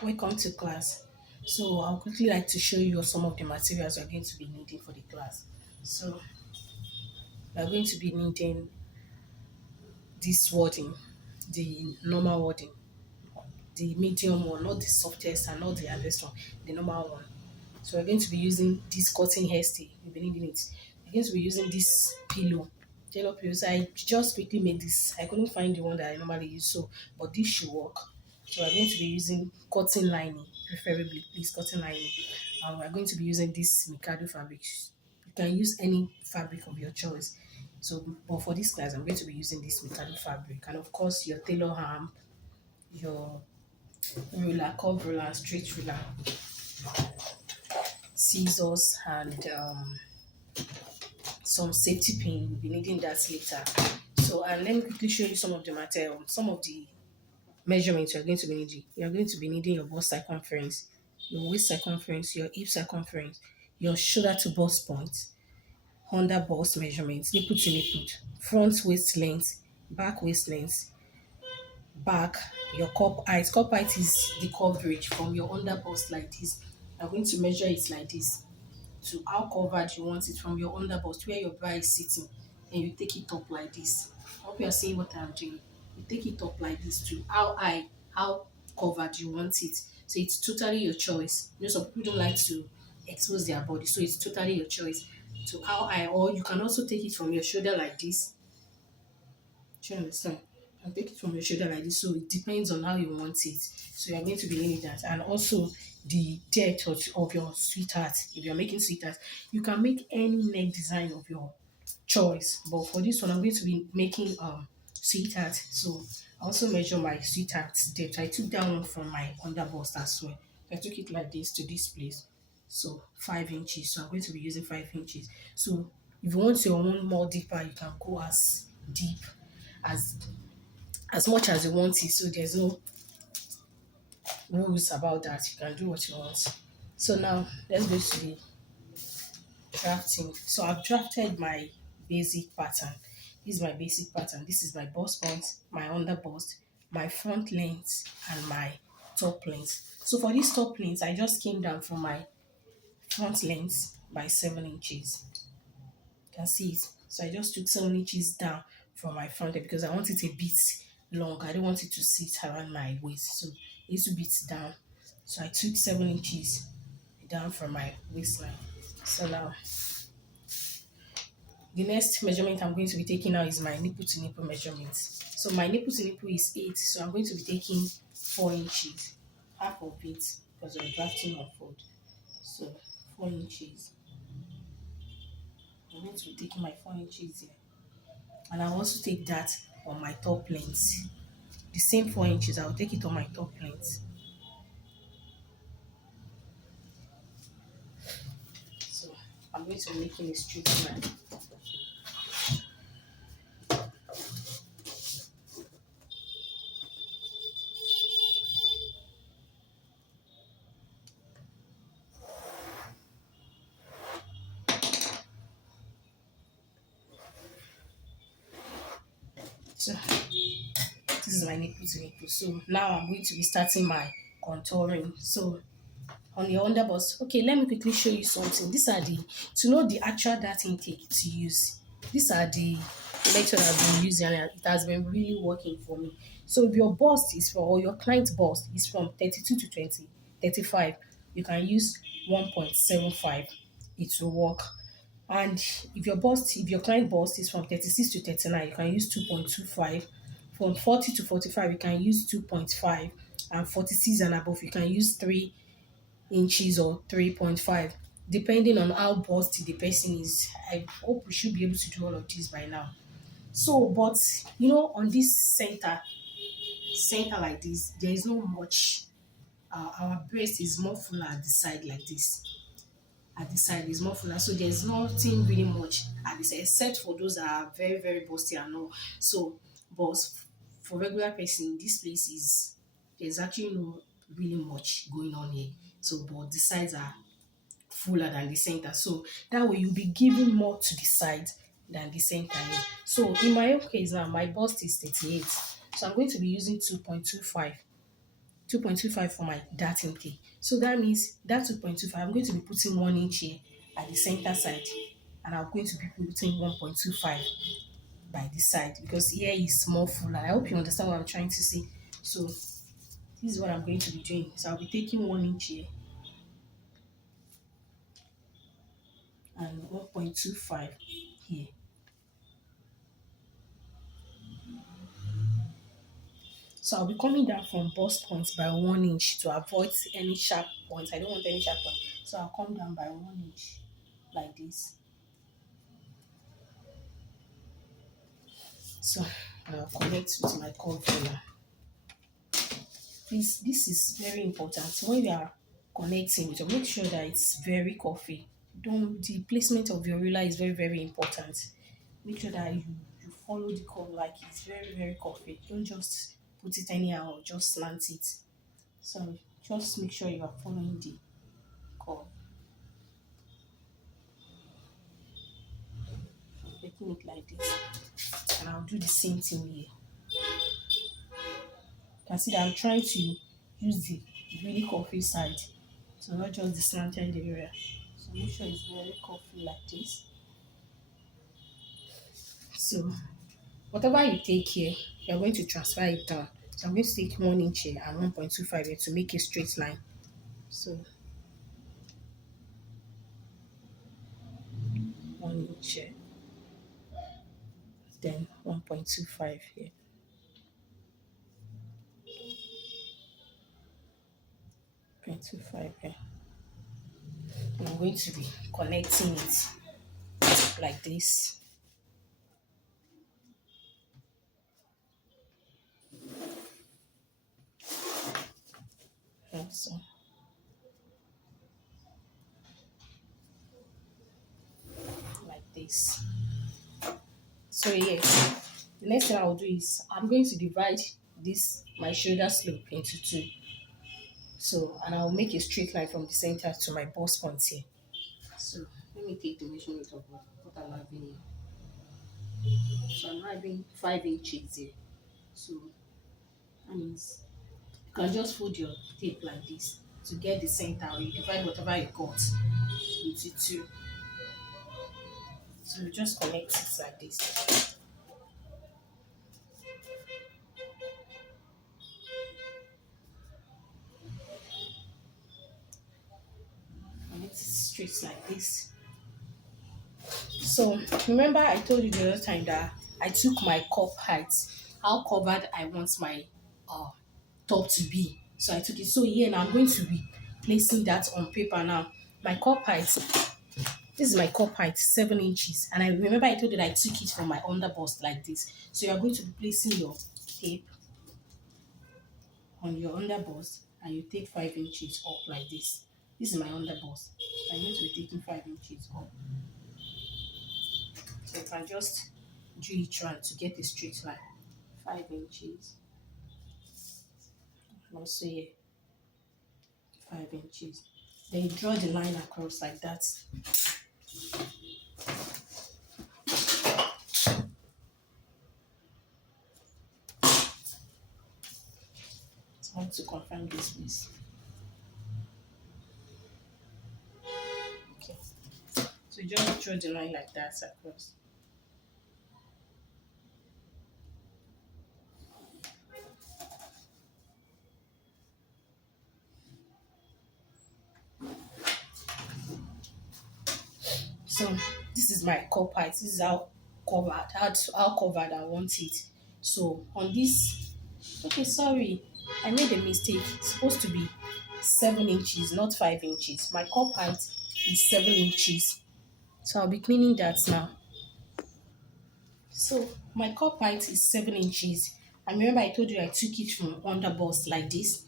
Welcome to class. So I'll quickly like to show you some of the materials we're going to be needing for the class. So we're going to be needing this wording, the normal wording, the medium one, not the softest and not the hardest one, the normal one. So we're going to be using this cotton hairstay. We'll be needing it. We're going to be using this pillow, tailor pillow. So I just quickly made this. I couldn't find the one that I normally use, so but this should work. So we're going to be using cotton lining, preferably, please, cotton lining. And we're going to be using this Mikado fabric. You can use any fabric of your choice. So, but for this class, I'm going to be using this Mikado fabric, and of course, your tailor arm, your ruler, curve ruler, straight ruler, scissors, and some safety pin. We'll be needing that later. So, and let me quickly show you some of the material, some of the measurements you're going to be needing. You're going to be needing your bust circumference, your waist circumference, your hip circumference, your shoulder to bust point, under bust measurements, nipple to nipple, front waist length, back waist length, back, your cup height. Cup height is the coverage from your under bust like this. You're going to measure it like this to how covered you want it from your under bust where your bra is sitting, and you take it up like this. I hope you are seeing what I'm doing. You take it up like this to how high, how covered you want it. So it's totally your choice. You know, some people don't like to expose their body, so it's totally your choice to how high. Or you can also take it from your shoulder like this. Do you understand? And take it from your shoulder like this. So it depends on how you want it. So you're going to be needing that. And also the depth of your sweetheart. If you're making sweetheart, you can make any neck design of your choice. But for this one, I'm going to be making sweetheart. So I also measure my sweetheart depth. I took that one from my under bust as well. I took it like this to this place. So 5 inches. So I'm going to be using 5 inches. So if you want your own more deeper, you can go as deep as as much as you want it. So there's no rules about that. You can do what you want. So now let's go to the drafting. So I've drafted my basic pattern. This is my basic pattern. This is my bust point, my under bust, my front length, and my top length. So for this top length, I just came down from my front length by 7 inches. You can see it. So I just took 7 inches down from my front end because I want it a bit long. I don't want it to sit around my waist. So a little bit down. So I took 7 inches down from my waistline. So now the next measurement I'm going to be taking now is my nipple to nipple measurement. So my nipple to nipple is 8. So I'm going to be taking 4 inches, half of it because we're drafting on fold. So 4 inches. I'm going to be taking my 4 inches here. And I'll also take that on my top length. The same 4 inches, I'll take it on my top length. So I'm going to be making a straight line. So this is my nipple to nipple. So now I'm going to be starting my contouring. So on your under bust, okay, let me quickly show you something. These are the, to know the actual data intake to use. These are the method I've been using and it has been really working for me. So if your bust is from, or your client bust is from 32 to 20, 35, you can use 1.75. It will work. And if your client bust is from 36 to 39, you can use 2.25. From 40 to 45, you can use 2.5. And 46 and above, you can use 3 inches or 3.5, depending on how busty the person is. I hope we should be able to do all of this by now. So, but on this center like this, there is no much. Our breast is more fuller at the side like this. At the side is more fuller, so there's nothing really much at this except for those that are very very busty and all. So, but for regular person, this place is there's actually no really much going on here. So, but the sides are fuller than the center. So that way you'll be giving more to the side than the center here. So in my own case now, my bust is 38. So I'm going to be using 2.25. 2.25 for my dart intake. So that means that 2.25, I'm going to be putting 1 inch here at the center side, and I'm going to be putting 1.25 by this side because here is more fuller. I hope you understand what I'm trying to say. So this is what I'm going to be doing. So I'll be taking 1 inch here and 1.25 here. So I'll be coming down from bust points by 1 inch to avoid any sharp points. I don't want any sharp points. So I'll come down by 1 inch like this. So I'll connect with my curve roller. This is very important. When you are connecting with, make sure that it's very coffee. Don't the placement of your ruler is very, very important. Make sure that you follow the curve like it's very, very coffee. Don't just put it anyhow or just slant it. So just make sure you are following the curve. Making it like this. And I'll do the same thing here. You can see that I'm trying to use the really coffee side. So not just the slanted area. So make sure it's very coffee like this. So whatever you take here, you're going to transfer it down. So I'm going to take 1 inch here and 1.25 here to make a straight line. So 1 inch here, then 1.25 here. 0.25 here. And I'm going to be connecting it like this. Also, like this. So yes, the next thing I'll do is I'm going to divide this my shoulder slope into two. So and I'll make a straight line from the center to my bust point here. So let me take the measurement of what I'm having here. So I'm having 5 inches here. So that means you can just fold your tape like this to get the center, or you divide whatever you got into two. So you just connect it like this. Connect it straight like this. So remember I told you the other time that I took my cup height, how covered I want my uh, top to be. So I took it. So here now I'm going to be placing that on paper now. My cup height, this is my cup height, 7 inches. And I remember I told you that I took it from my under bust like this. So you are going to be placing your tape on your under bust and you take 5 inches up like this. This is my under bust. I'm going to be taking 5 inches up. So you can just do each one to get a straight line. 5 inches. And also here, 5 inches. Then you draw the line across like that. So I want to confirm this please. Okay. So you just draw the line like that across. So this is my cup height. This is how covered I want it. So on this, okay, sorry, I made a mistake. It's supposed to be 7 inches, not 5 inches. My cup height is 7 inches. So I'll be cleaning that now. So my cup height is 7 inches. And remember I told you I took it from under bust like this.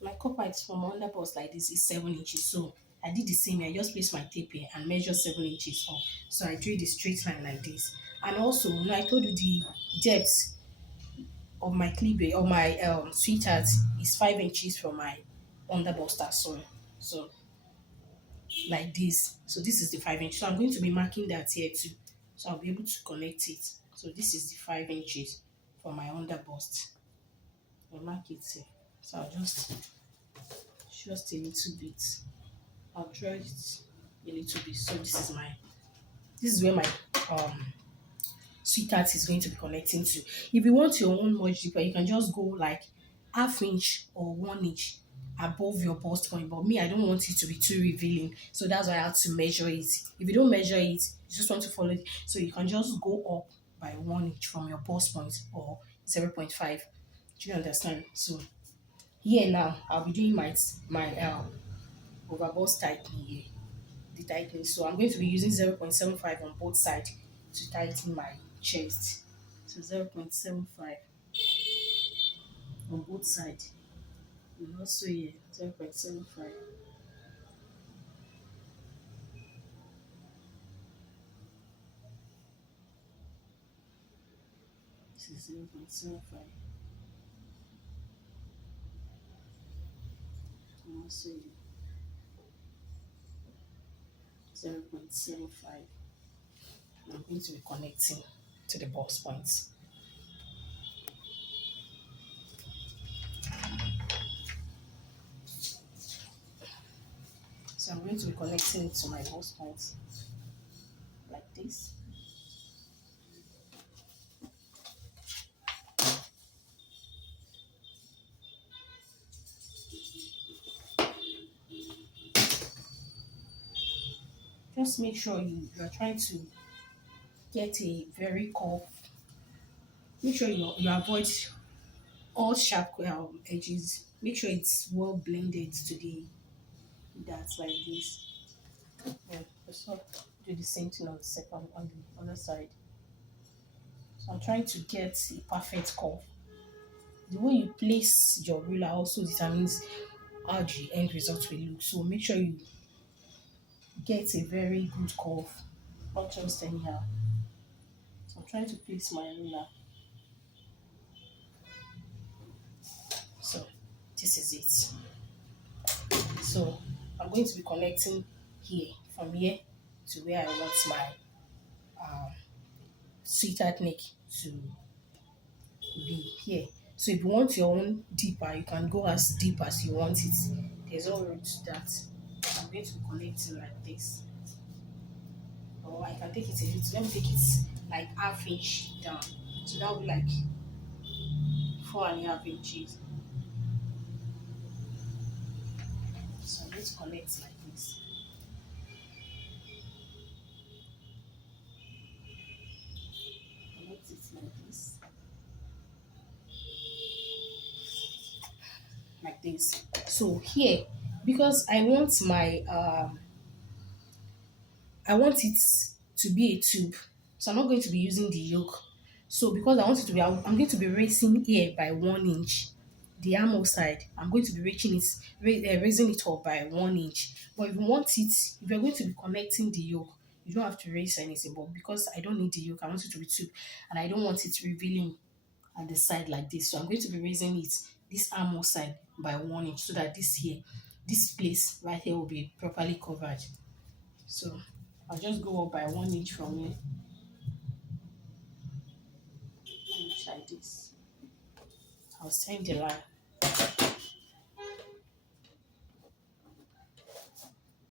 My cup height from under bust like this is 7 inches. So I did the same. I just placed my tape here and measured 7 inches up. So I drew the straight line like this. And also, I told you the depth of my cleavage or my sweetheart is 5 inches from my under bust as well. So like this. So this is the 5 inch. So I'm going to be marking that here too. So I'll be able to connect it. So this is the 5 inches for my under bust. I'll mark it here. So I'll just a little bit. I'll draw it a little bit. So this is where my um sweetheart is going to be connecting to. If you want your own much deeper, you can just go like half inch or 1 inch above your bust point. But me, I don't want it to be too revealing. So that's why I had to measure it. If you don't measure it, you just want to follow it. So you can just go up by 1 inch from your bust point or 0.5. Do you understand? So here now, I'll be doing my over bust tightening here. The tightening. So I'm going to be using 0.75 on both sides to tighten my chest. So 0.75 on both sides. And also here 0.75. This is 0.75. And also here 0.75. I'm going to be connecting to the box points. So I'm going to be connecting it to my box points like this. Just make sure you're trying to get a very curve. Make sure you avoid all sharp edges. Make sure it's well blended to the that's like this. Yeah, so do the same thing on the second on the other side. So I'm trying to get a perfect curve. The way you place your ruler also determines how the end result will look. So make sure you get a very good curve, not just anyhow. So I'm trying to place my ruler. So this is it. So I'm going to be connecting here from here to where I want my um, sweetheart neck to be here. So if you want your own deeper, you can go as deep as you want it. There's no room to that. I'm going to be connecting like this. Or I can take it a little. Let me take it like half inch down. So that will be like 4.5 inches. So I'm going to connect like this. Connect it like this. Like this. So here, because I want it to be a tube, so I'm not going to be using the yoke. So because I want it to be, I'm going to be raising here by 1 inch. The armhole side, I'm going to be raising it up by 1 inch. But if you want it, if you're going to be connecting the yoke, you don't have to raise anything. But because I don't need the yoke, I want it to be tube, and I don't want it revealing at the side like this. So I'm going to be raising it this armhole side by 1 inch so that this place right here will be properly covered. So I'll just go up by 1 inch from here. 1 inch like this. I'll send the line.